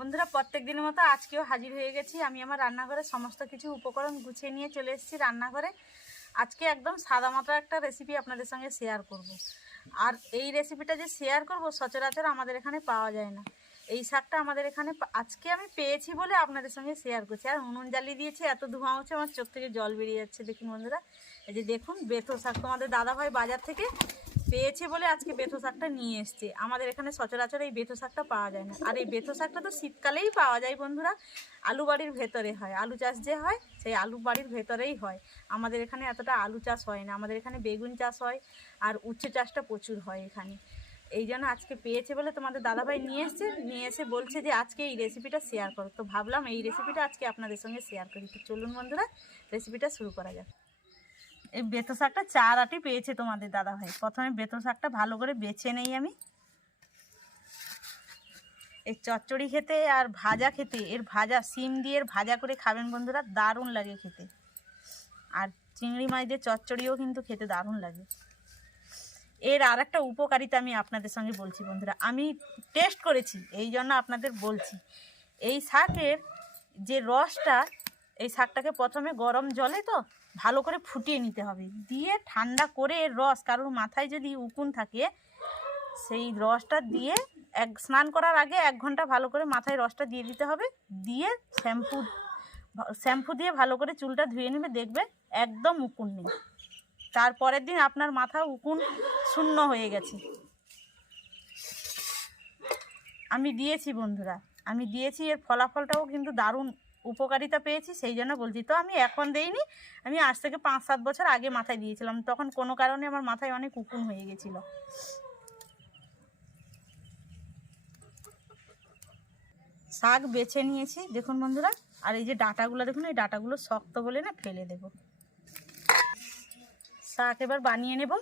বন্ধুরা প্রত্যেক দিনের মতো আজকেও হাজির হয়ে গেছি। আমি আমার রান্নাঘরে সমস্ত কিছু উপকরণ গুছিয়ে নিয়ে চলে এসেছি রান্নাঘরে। আজকে একদম সাদামাটা একটা রেসিপি আপনাদের সঙ্গে শেয়ার করব। আর এই রেসিপিটা যে শেয়ার করব সচরাচর আমাদের এখানে পাওয়া যায় না। এই শাকটা আমাদের এখানে আজকে আমি পেয়েছি বলে আপনাদের সঙ্গে শেয়ার করছি। আর উনুন জ্বালিয়ে দিয়েছি, এত ধোঁয়া হচ্ছে আমার চোখ থেকে জল বেরিয়ে যাচ্ছে। দেখুন বন্ধুরা, এই যে দেখুন বেথো শাক তোমাদের দাদাভাই বাজার থেকে পেয়েছে বলে আজকে বেথো শাকটা নিয়ে এসছে। আমাদের এখানে সচরাচর এই বেথো শাকটা পাওয়া যায় না। আর এই বেথো শাকটা তো শীতকালেই পাওয়া যায় বন্ধুরা। আলু বাড়ির ভেতরে হয়, আলু চাষ যে হয় সেই আলু বাড়ির ভেতরেই হয়। আমাদের এখানে এতটা আলু চাষ হয় না, আমাদের এখানে বেগুন চাষ হয় আর উচ্ছে চাষটা প্রচুর হয় এখানে। এই জন্য আজকে পেয়েছে বলে তোমাদের দাদাভাই নিয়ে এসে বলছে যে আজকে এই রেসিপিটা শেয়ার করো। তো ভাবলাম এই রেসিপিটা আজকে আপনাদের সঙ্গে শেয়ার করি। তো চলুন বন্ধুরা, রেসিপিটা শুরু করা যাক। এই বেথো শাকটা 4 আটি পেয়েছে তোমাদের দাদাভাই। প্রথমে বেথো শাকটা ভালো করে বেছে নেই আমি। এই চচ্চড়ি খেতে আর ভাজা খেতে, এর ভাজা সিম দিয়ে ভাজা করে খাবেন বন্ধুরা, দারুণ লাগে খেতে। আর চিংড়ি মাছ দিয়ে চচ্চড়িও কিন্তু খেতে দারুণ লাগে। এর আর একটা উপকারিতা আমি আপনাদের সঙ্গে বলছি বন্ধুরা, আমি টেস্ট করেছি এই জন্য আপনাদের বলছি। এই শাকের যে রসটা, এই শাকটাকে প্রথমে গরম জলে তো ভালো করে ফুটিয়ে নিতে হবে, দিয়ে ঠান্ডা করে এর রস, কারোর মাথায় যদি উকুন থাকে সেই রসটা দিয়ে স্নান করার আগে 1 ঘন্টা ভালো করে মাথায় রসটা দিয়ে দিতে হবে। দিয়ে শ্যাম্পু দিয়ে ভালো করে চুলটা ধুয়ে নেবে, দেখবে একদম উকুন নেই। তারপরের দিন আপনার মাথা উকুন শূন্য হয়ে গেছে। আমি দিয়েছি বন্ধুরা, আমি দিয়েছি, এর ফলাফলটাও কিন্তু দারুণ উপকারিতা পেয়েছি, সেই জন্য বলছি। তো আমি এখন দেইনি, আমি আজ থেকে 5-7 বছর আগে মাথায় দিয়েছিলাম, তখন কোনো কারণে আমার মাথায় অনেক উকুন হয়ে গেছিল। শাক বেছে নিয়েছি দেখুন বন্ধুরা। আর এই যে ডাঁটাগুলো দেখুন, এই ডাঁটাগুলো শক্ত বলে না ফেলে দেব। শাক এবার বানিয়ে নেব।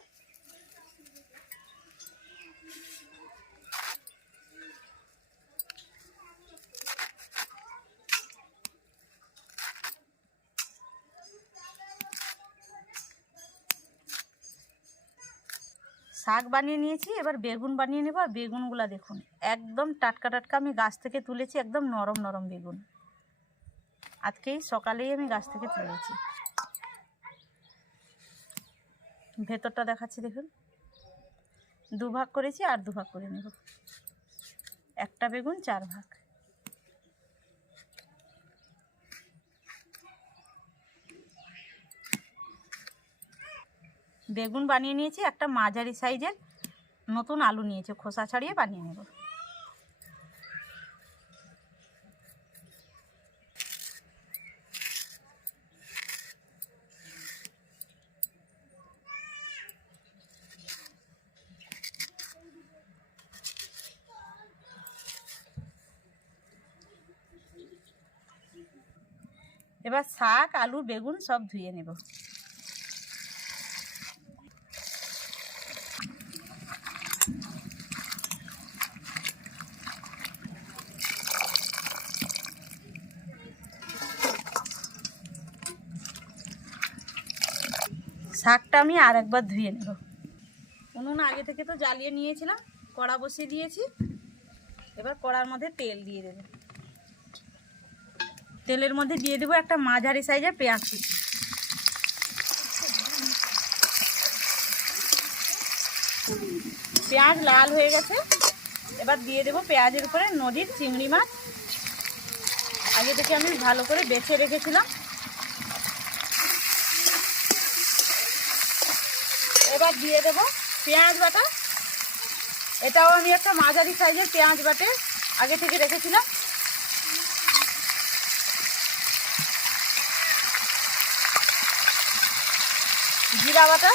শাক বানিয়ে নিয়েছি, এবার বেগুন বানিয়ে নেব। আর বেগুনগুলো দেখুন একদম টাটকা টাটকা, আমি গাছ থেকে তুলেছি, একদম নরম নরম বেগুন। আজকেই সকালেই আমি গাছ থেকে তুলেছি। ভেতরটা দেখাচ্ছি দেখুন, 2 ভাগ করেছি, আর 2 ভাগ করে নেব। একটা বেগুন 4 ভাগ। বেগুন বানিয়ে নিয়েছি, একটা মাঝারি সাইজের নতুন আলু নিয়েছি, খোসা ছাড়িয়ে বানিয়ে নেব। এবার শাক, আলু, বেগুন সব ধুয়ে নেব। শাকটা আমি আর একবার ধুয়ে নেব। উনুন আগে থেকে তো জ্বালিয়ে নিয়েছিলাম, কড়া বসিয়ে দিয়েছি। এবার কড়ার মধ্যে তেল দিয়ে দেব। তেলের মধ্যে দিয়ে দেবো একটা মাঝারি সাইজের পেঁয়াজ কুচি। পেঁয়াজ লাল হয়ে গেছে, এবার দিয়ে দেবো পেঁয়াজের উপরে নদীর চিংড়ি মাছ। আগে থেকে আমি ভালো করে বেছে রেখেছিলাম। এবার দিয়ে দেবো পেঁয়াজ বাটা। এটাও আমি একটা মাঝারি সাইজের পেঁয়াজ বাটে আগে থেকে রেখেছিলাম। জিরা বাটা,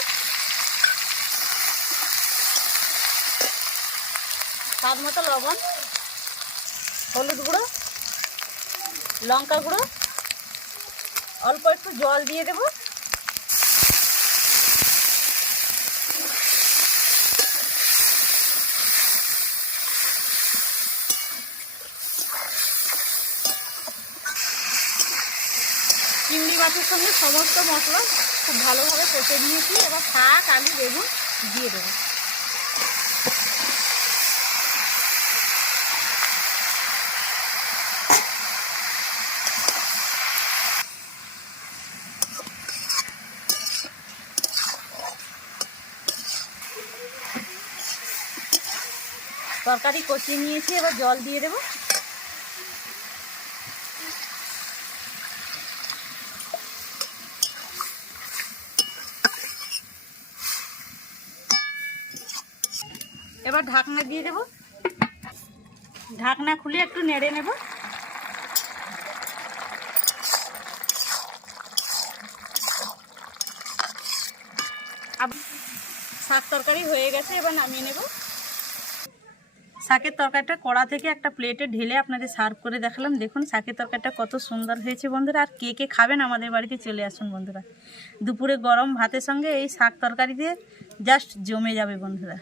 স্বাদ মতো লবণ, হলুদ গুঁড়ো, লঙ্কা গুঁড়ো, অল্প একটু জল দিয়ে দেব। চিংড়ি মাছের সঙ্গে সমস্ত মশলা খুব ভালোভাবে কষে নিয়েছি। এবার শাক, আলু, বেগুন দিয়ে দেবো। তরকারি কষিয়ে নিয়েছি, এবার জল দিয়ে দেবো। এবার ঢাকনা দিয়ে দেবো। ঢাকনা খুলে একটু নেড়ে নেব। শাক তরকারি হয়ে গেছে, এবার নামিয়ে নেব। শাকের তরকারিটা কড়া থেকে একটা প্লেটে ঢেলে আপনাদের সার্ভ করে দেখালাম। দেখুন শাকের তরকারিটা কত সুন্দর হয়েছে বন্ধুরা। আর কে কে খাবেন আমাদের বাড়িতে চলে আসুন বন্ধুরা। দুপুরে গরম ভাতের সঙ্গে এই শাক তরকারি দিয়ে জাস্ট জমে যাবে বন্ধুরা।